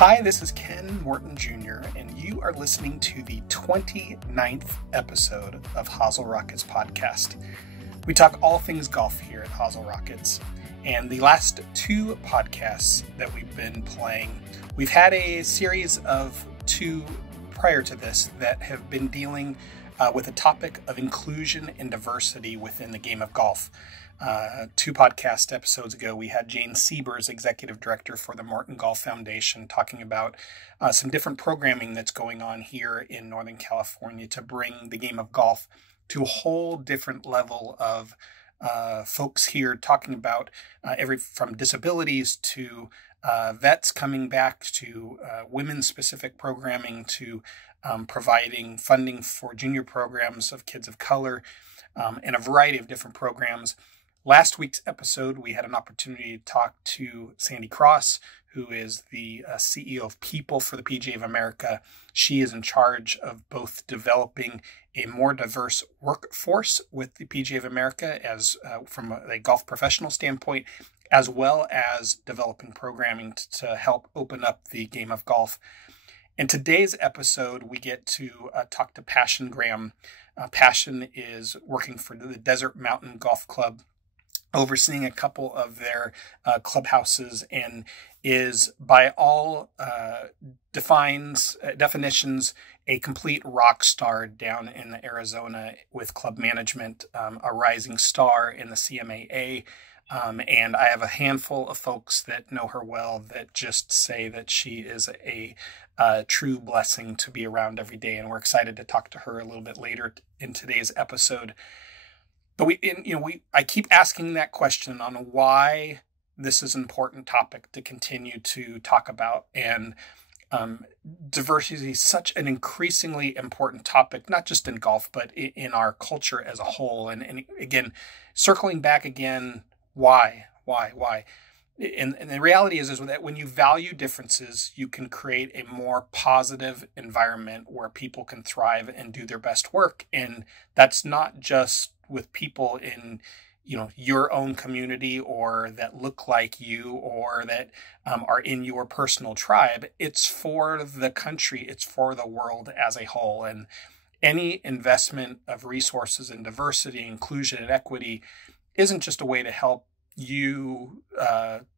Hi, this is Ken Morton Jr., and you are listening to the 29th episode of Hosel Rockets podcast. We talk all things golf here at Hosel Rockets, and the last two podcasts that we've been playing, we've had a series of two prior to this that have been dealing with the topic of inclusion and diversity within the game of golf. Two podcast episodes ago, we had Jane Siebers, Executive Director for the Morton Golf Foundation, talking about some different programming that's going on here in Northern California to bring the game of golf to a whole different level of folks here, talking about from disabilities to vets coming back to women-specific programming to providing funding for junior programs of kids of color and a variety of different programs. Last week's episode, we had an opportunity to talk to Sandy Cross, who is the CEO of People for the PGA of America. She is in charge of both developing a more diverse workforce with the PGA of America as from a golf professional standpoint, as well as developing programming to help open up the game of golf. In today's episode, we get to talk to Passion Graham. Passion is working for the Desert Mountain Golf Club, overseeing a couple of their clubhouses, and is by all definitions a complete rock star down in Arizona with club management, a rising star in the CMAA. And I have a handful of folks that know her well that just say that she is a true blessing to be around every day. And we're excited to talk to her a little bit later in today's episode. But I keep asking that question on why this is an important topic to continue to talk about. And diversity is such an increasingly important topic, not just in golf, but in our culture as a whole. And again, circling back again, why? And the reality is that when you value differences, you can create a more positive environment where people can thrive and do their best work. And that's not just with people in, your own community or that look like you or that are in your personal tribe. It's for the country. It's for the world as a whole. And any investment of resources in diversity, inclusion, and equity isn't just a way to help you,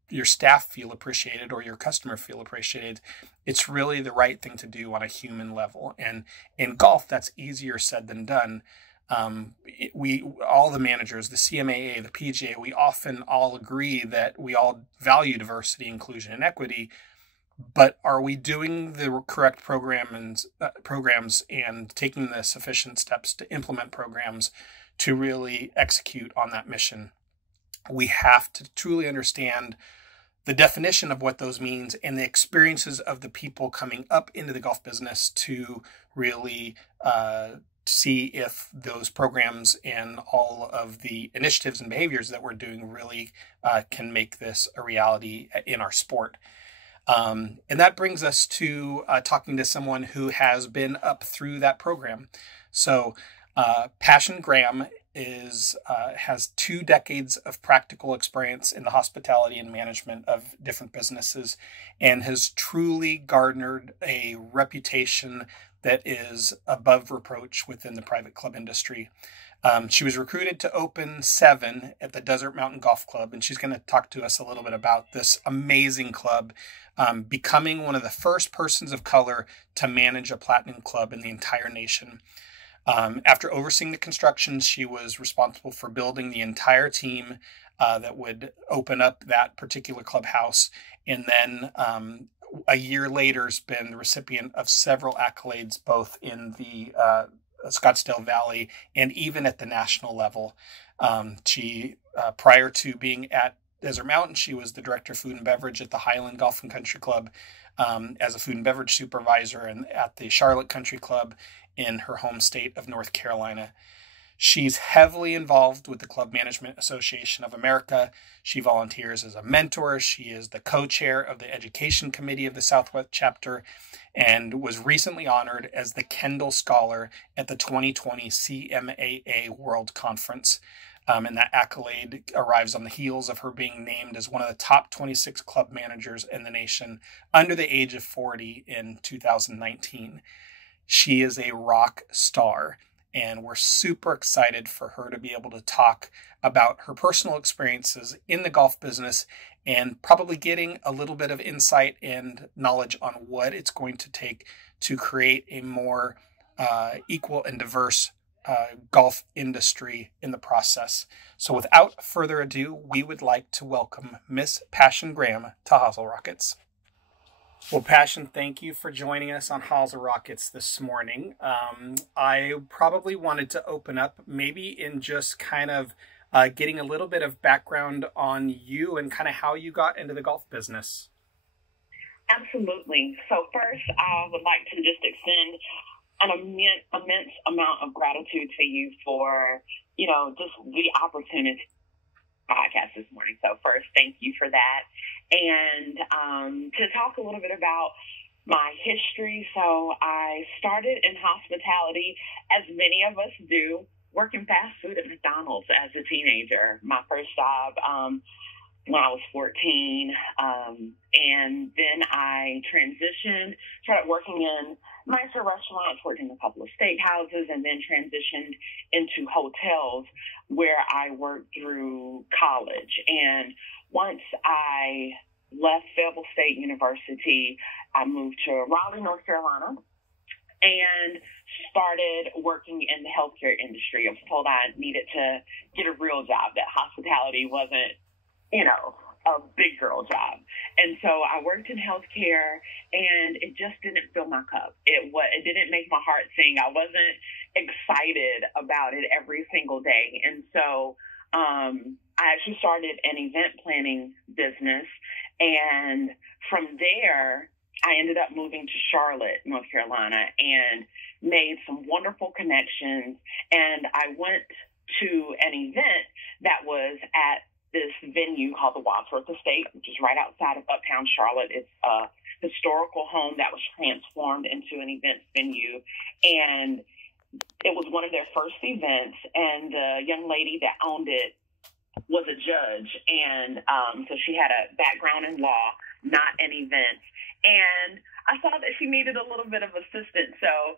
your staff feel appreciated or your customer feel appreciated. It's really the right thing to do on a human level. And in golf, that's easier said than done. All the managers, the CMAA, the PGA, we often all agree that we all value diversity, inclusion, and equity, but are we doing the correct programs and taking the sufficient steps to implement programs to really execute on that mission? We have to truly understand the definition of what those means and the experiences of the people coming up into the golf business to really see if those programs and all of the initiatives and behaviors that we're doing really can make this a reality in our sport. And that brings us to talking to someone who has been up through that program. So Passion Graham has 2 decades of practical experience in the hospitality and management of different businesses and has truly garnered a reputation that is above reproach within the private club industry. She was recruited to open 7 at the Desert Mountain Golf Club, and she's going to talk to us a little bit about this amazing club, becoming one of the first persons of color to manage a platinum club in the entire nation. After overseeing the construction, she was responsible for building the entire team that would open up that particular clubhouse. And then a year later has been the recipient of several accolades, both in the Scottsdale Valley and even at the national level. She, prior to being at Desert Mountain, she was the director of food and beverage at the Highland Golf and Country Club, as a food and beverage supervisor, and at the Charlotte Country Club in her home state of North Carolina. She's heavily involved with the Club Management Association of America. She volunteers as a mentor. She is the co-chair of the Education Committee of the Southwest Chapter and was recently honored as the Kendall Scholar at the 2020 CMAA World Conference. And that accolade arrives on the heels of her being named as one of the top 26 club managers in the nation under the age of 40 in 2019. She is a rock star, and we're super excited for her to be able to talk about her personal experiences in the golf business and probably getting a little bit of insight and knowledge on what it's going to take to create a more equal and diverse golf industry in the process. So without further ado, we would like to welcome Miss Passion Graham to Hosel Rockets. Well, Passion, thank you for joining us on Hosel Rockets this morning. I probably wanted to open up maybe in just kind of getting a little bit of background on you and kind of how you got into the golf business. Absolutely. So first, I would like to just extend an immense amount of gratitude to you for, just the opportunity podcast this morning. So first, thank you for that. And to talk a little bit about my history. So I started in hospitality, as many of us do, working fast food at McDonald's as a teenager. My first job when I was 14. And then I transitioned, started working in nicer restaurants, worked in a couple of steakhouses, and then transitioned into hotels where I worked through college. And once I left Fayetteville State University, I moved to Raleigh, North Carolina, and started working in the healthcare industry. I was told I needed to get a real job, that hospitality wasn't, a big girl job. And so I worked in healthcare, and it just didn't fill my cup. It didn't make my heart sing. I wasn't excited about it every single day. And so I actually started an event planning business. And from there, I ended up moving to Charlotte, North Carolina, and made some wonderful connections. And I went to an event that was at this venue called the Wadsworth Estate, which is right outside of Uptown Charlotte. It's a historical home that was transformed into an events venue. And it was one of their first events. And the young lady that owned it was a judge. And so she had a background in law, not in events. And I saw that she needed a little bit of assistance. So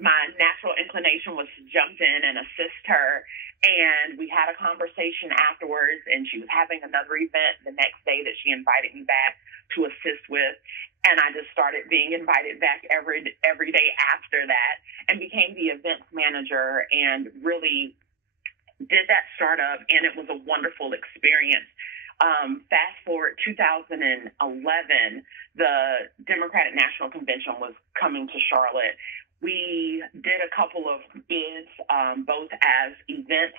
my natural inclination was to jump in and assist her. And we had a conversation afterwards, and she was having another event the next day that she invited me back to assist with. And I just started being invited back every day after that and became the events manager and really did that startup. And it was a wonderful experience. Fast forward 2011, the Democratic National Convention was coming to Charlotte. We did a couple of bids, both as events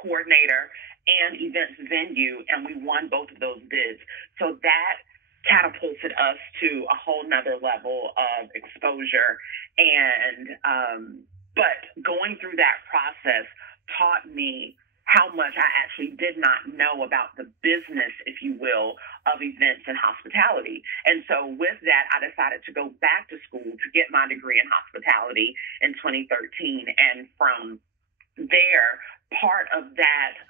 coordinator and events venue, and we won both of those bids. So that catapulted us to a whole nother level of exposure. And but going through that process taught me how much I actually did not know about the business, if you will, of events and hospitality. And so with that, I decided to go back to school to get my degree in hospitality in 2013. And from there, part of that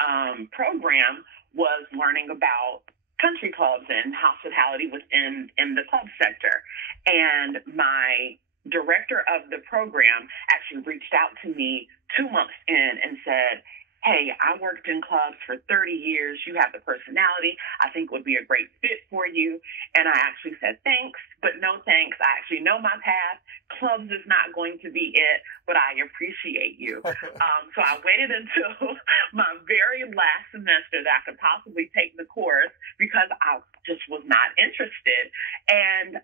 program was learning about country clubs and hospitality within the club sector. And my director of the program actually reached out to me 2 months in and said, "Hey, I worked in clubs for 30 years. You have the personality I think would be a great fit for you." And I actually said, "Thanks, but no thanks. I actually know my path. Clubs is not going to be it, but I appreciate you." So I waited until my very last semester that I could possibly take the course because I just was not interested. And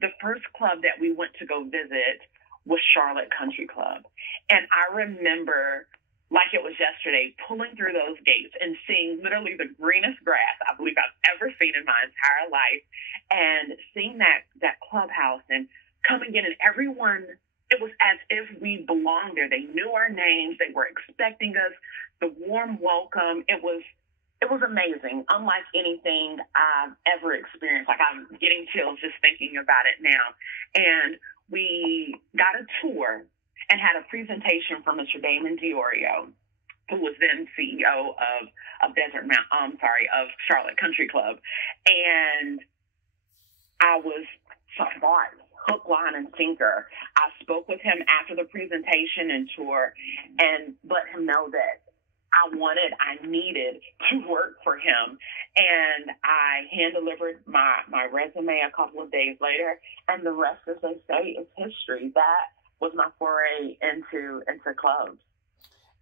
the first club that we went to go visit was Charlotte Country Club. And I remember, like it was yesterday, pulling through those gates and seeing literally the greenest grass I believe I've ever seen in my entire life, and seeing that clubhouse and coming in, and everyone, it was as if we belonged there. They knew our names. They were expecting us, the warm welcome. It was amazing, unlike anything I've ever experienced. Like, I'm getting chills just thinking about it now. And we got a tour and had a presentation from Mr. Damon Diorio. who was then CEO of of Charlotte Country Club. And I was smart, hook, line, and sinker. I spoke with him after the presentation and tour and let him know that I needed to work for him. And I hand-delivered my resume a couple of days later, and the rest, as they say, is history. That was my foray into clubs.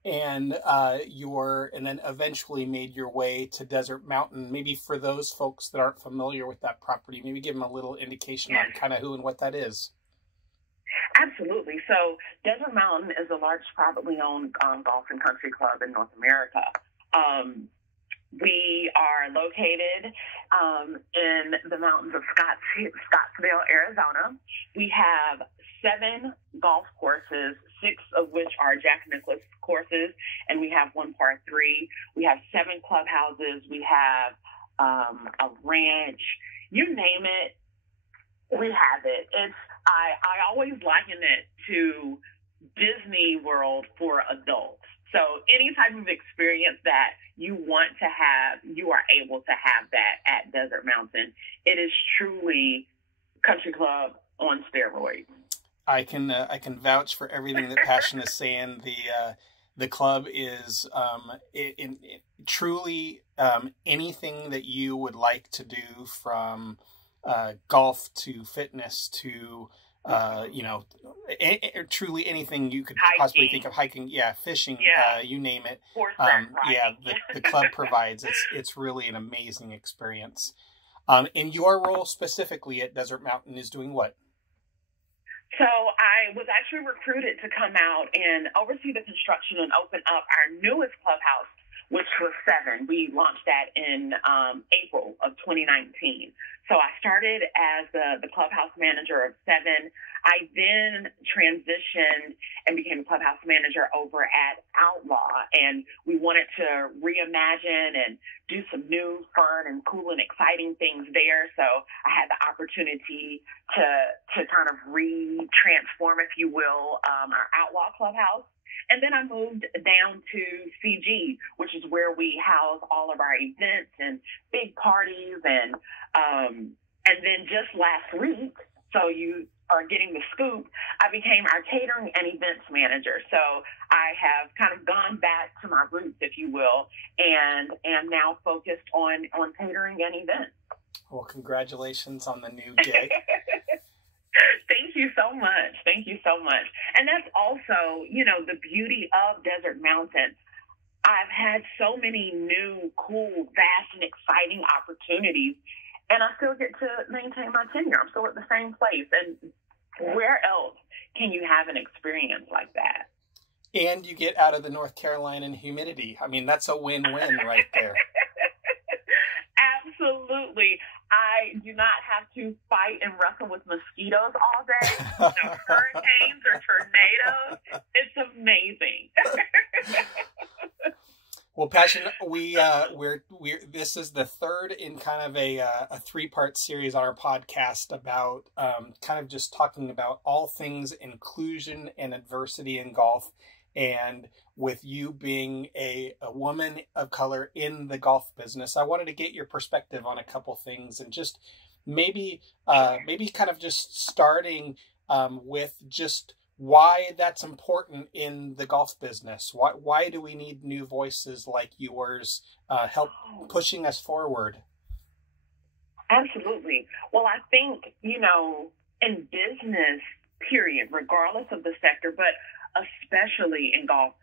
And and then eventually made your way to Desert Mountain. Maybe for those folks that aren't familiar with that property, maybe give them a little indication on kind of who and what that is. Absolutely. So Desert Mountain is the largest privately owned golf and country club in North America. We are located in the mountains of Scottsdale, Arizona. We have 7 golf courses, 6 of which are Jack Nicklaus courses, and we have 1 par 3. We have 7 clubhouses. We have a ranch. You name it, we have it. I always liken it to Disney World for adults. So any type of experience that you want to have, you are able to have that at Desert Mountain. It is truly country club on steroids. I can vouch for everything that Passion is saying. The club is truly anything that you would like to do, from golf to fitness to truly anything you could possibly think of. Hiking, fishing, you name it. The club provides. It's really an amazing experience. And your role specifically at Desert Mountain is doing what? So I was actually recruited to come out and oversee the construction and open up our newest clubhouse, which was 7. We launched that in April of 2019. So I started as the clubhouse manager of 7. I then transitioned and became clubhouse manager over at Outlaw, and we wanted to reimagine and do some new, fun, and cool and exciting things there. So I had the opportunity to kind of transform, if you will, our Outlaw clubhouse. And then I moved down to CG, which is where we house all of our events and big parties. And then just last week, so you are getting the scoop, I became our catering and events manager. So I have kind of gone back to my roots, if you will, and am now focused on catering and events. Well, congratulations on the new gig. Thank you so much. Thank you so much. And that's also, the beauty of Desert Mountain. I've had so many new, cool, vast, and exciting opportunities, and I still get to maintain my tenure. I'm still at the same place. And where else can you have an experience like that? And you get out of the North Carolina humidity. I mean, that's a win-win right there. Absolutely. I do not have to fight and wrestle with mosquitoes all day, hurricanes or tornadoes. It's amazing. Well, Passion, we're this is the 3rd in kind of a 3-part series on our podcast about kind of just talking about all things inclusion and adversity in golf. And with you being a woman of color in the golf business, I wanted to get your perspective on a couple things, and just maybe kind of just starting with just why that's important in the golf business. Why do we need new voices like yours help pushing us forward? Absolutely. Well, I think, in business, period, regardless of the sector, but especially in golf,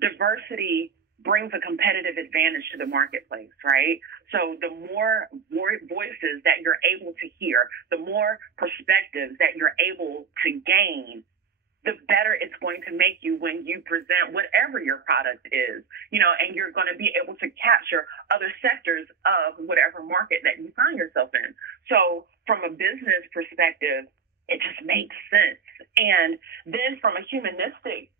diversity brings a competitive advantage to the marketplace, right? So the more voices that you're able to hear, the more perspectives that you're able to gain, the better it's going to make you when you present whatever your product is, and you're going to be able to capture other sectors of whatever market that you find yourself in. So from a business perspective, it just makes sense. And then from a humanistic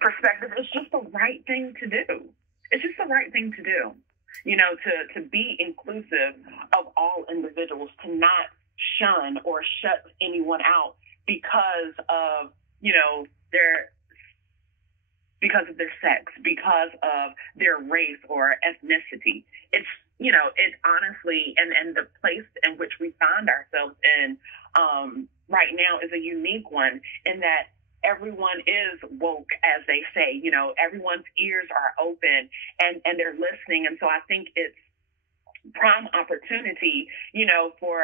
perspective, it's just the right thing to do. It's just the right thing to do, to be inclusive of all individuals, to not shun or shut anyone out because of, their because of their sex, because of their race or ethnicity. It's, you know, it honestly, and the place in which we find ourselves in right now is a unique one in that everyone is woke, as they say. You know, everyone's ears are open and they're listening. And so I think it's prime opportunity, you know, for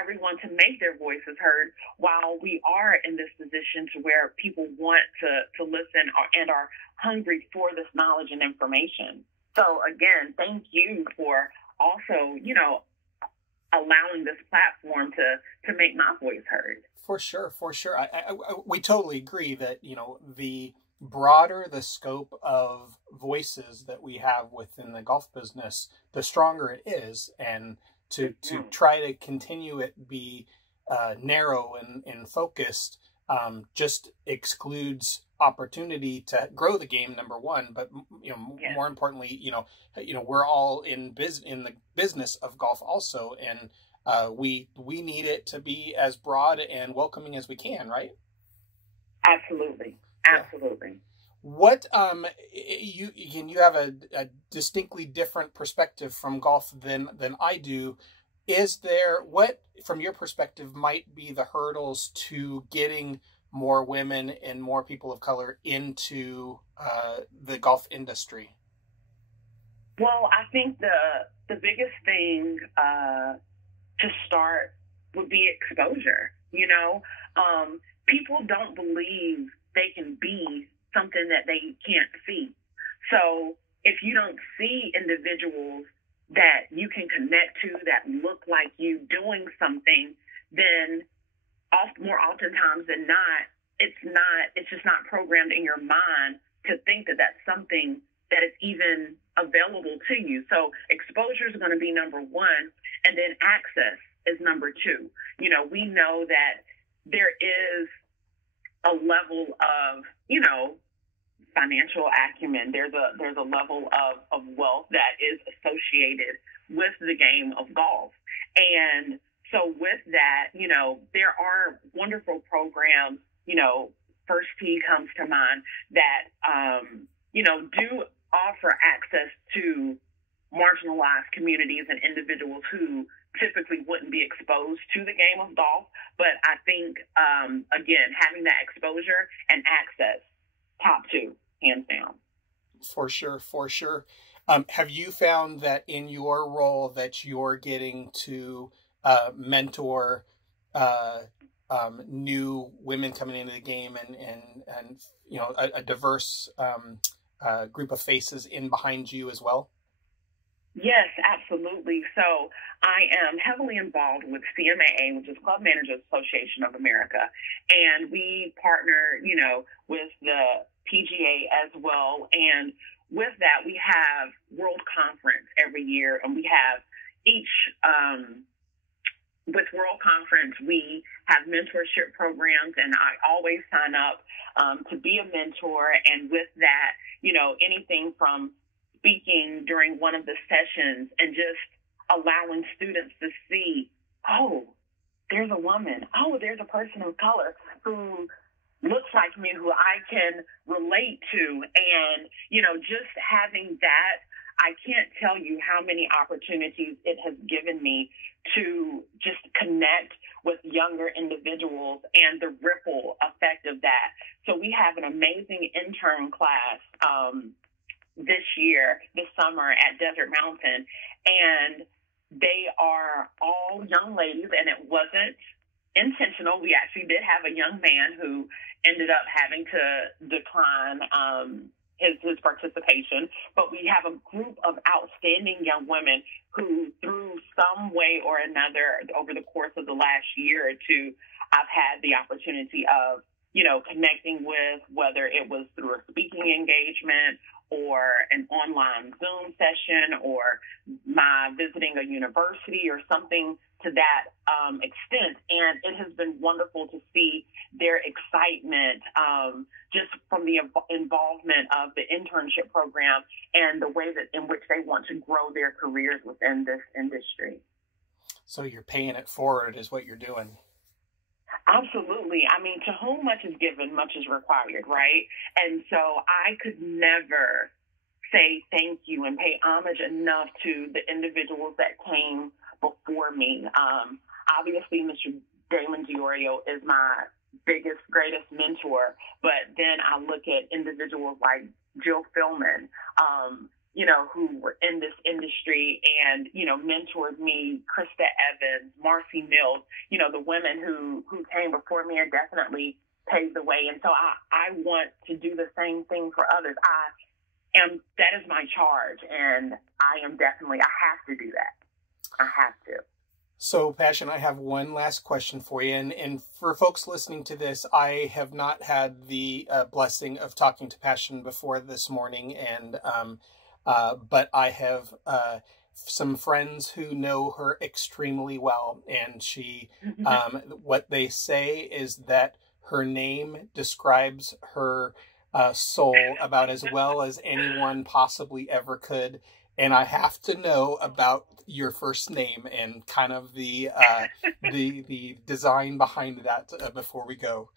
everyone to make their voices heard while we are in this position to where people want to listen and are hungry for this knowledge and information. So again, thank you for also, you know, allowing this platform to make my voice heard. For sure, for sure. We totally agree that, you know, the broader the scope of voices that we have within the golf business, the stronger it is. And to try to continue it be narrow and focused just excludes opportunity to grow the game, number one. But, you know, more importantly, you know, we're all in the business of golf also, and we need it to be as broad and welcoming as we can, right? Absolutely. Absolutely. Yeah. What you have a distinctly different perspective from golf than I do. Is there, what from your perspective might be the hurdles to getting more women and more people of color into the golf industry? Well, I think the biggest thing to start would be exposure. You know, people don't believe they can be something that they can't see. So if you don't see individuals that you can connect to that look like you doing something, then more oftentimes than not, it's just not programmed in your mind to think that that's something that is even available to you. So exposure is going to be number one, and then access is number two. You know, we know that there is a level of, you know, financial acumen. There's a level of wealth that is associated with the game of golf. And so with that, you know, there are wonderful programs, you know, First Tee comes to mind that, you know, do offer access to marginalized communities and individuals who typically wouldn't be exposed to the game of golf. But I think, again, having that exposure and access, top two, hands down. For sure, for sure. Have you found that in your role that you're getting to mentor new women coming into the game and you know, a diverse group of faces in behind you as well? Yes, absolutely. So I am heavily involved with CMAA, which is Club Managers Association of America, and we partner, you know, with the PGA as well. And with that, we have World Conference every year, and we have each, with World Conference, we have mentorship programs, and I always sign up to be a mentor. And with that, you know, anything from speaking during one of the sessions and just allowing students to see, oh, there's a woman, oh, there's a person of color who looks like me, who I can relate to. And, you know, just having that, I can't tell you how many opportunities it has given me to just connect with younger individuals and the ripple effect of that. So we have an amazing intern class this summer at Desert Mountain, and they are all young ladies, and it wasn't intentional. We actually did have a young man who ended up having to decline his participation, but we have a group of outstanding young women who, through some way or another, over the course of the last year or two, I've had the opportunity of, you know, connecting with, whether it was through a speaking engagement or an online Zoom session or my visiting a university or something to that extent. And it has been wonderful to see their excitement just from the involvement of the internship program and the way that in which they want to grow their careers within this industry. So you're paying it forward is what you're doing. Absolutely. I mean, to whom much is given, much is required, right? And so I could never say thank you and pay homage enough to the individuals that came before me. Obviously, Mr. Damon Diorio is my biggest, greatest mentor, but then I look at individuals like Jill Philman, who were in this industry and, mentored me, Krista Evans, Marcy Mills, the women who came before me and definitely paved the way. And so I want to do the same thing for others. That is my charge, and I have to do that. I have to. So, Passion, I have one last question for you. And for folks listening to this, I have not had the blessing of talking to Passion before this morning. But I have some friends who know her extremely well. And she, what they say is that her name describes her soul about as well as anyone possibly ever could. And I have to know about your first name and kind of the design behind that before we go.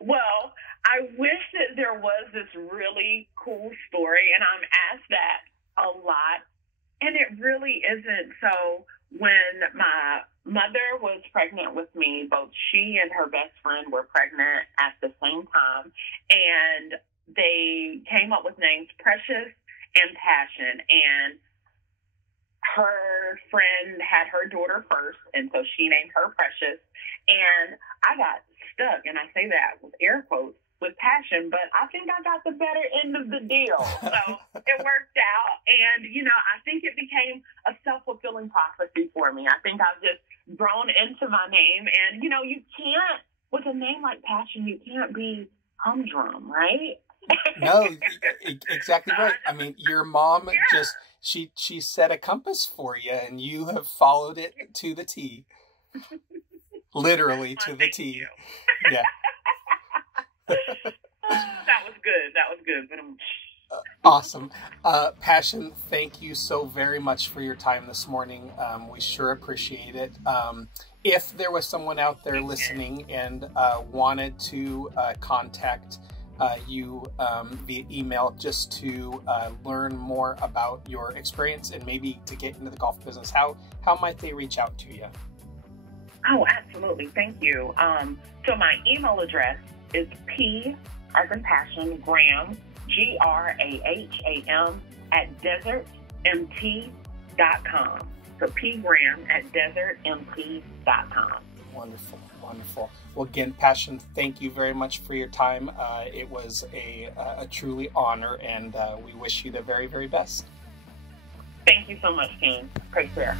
Well, I wish that there was this really cool story, and I'm asked that a lot, and it really isn't. So when my mother was pregnant with me, both she and her best friend were pregnant at the same time, and they came up with names Precious and Passion, and her friend had her daughter first, and so she named her Precious, and I got stuck, and I say that with air quotes, with Passion, but I think I got the better end of the deal, so it worked out, and, I think it became a self-fulfilling prophecy for me. I think I've just grown into my name, and, you can't, with a name like Passion, you can't be humdrum, right? No, exactly right. I mean, your mom just, she set a compass for you, and you have followed it to the T. Literally to the T. Yeah. That was good. Awesome. Passion, thank you so very much for your time this morning. We sure appreciate it. If there was someone out there listening and wanted to contact you via email just to learn more about your experience and maybe to get into the golf business, how might they reach out to you? Oh, absolutely. Thank you. So my email address is P as in Passion, Graham, Graham @desertmt.com. So pgraham@desertmt.com. Wonderful, wonderful. Well, again, Passion, thank you very much for your time. It was a truly honor, and we wish you the very, very best. Thank you so much, Ken. Take care.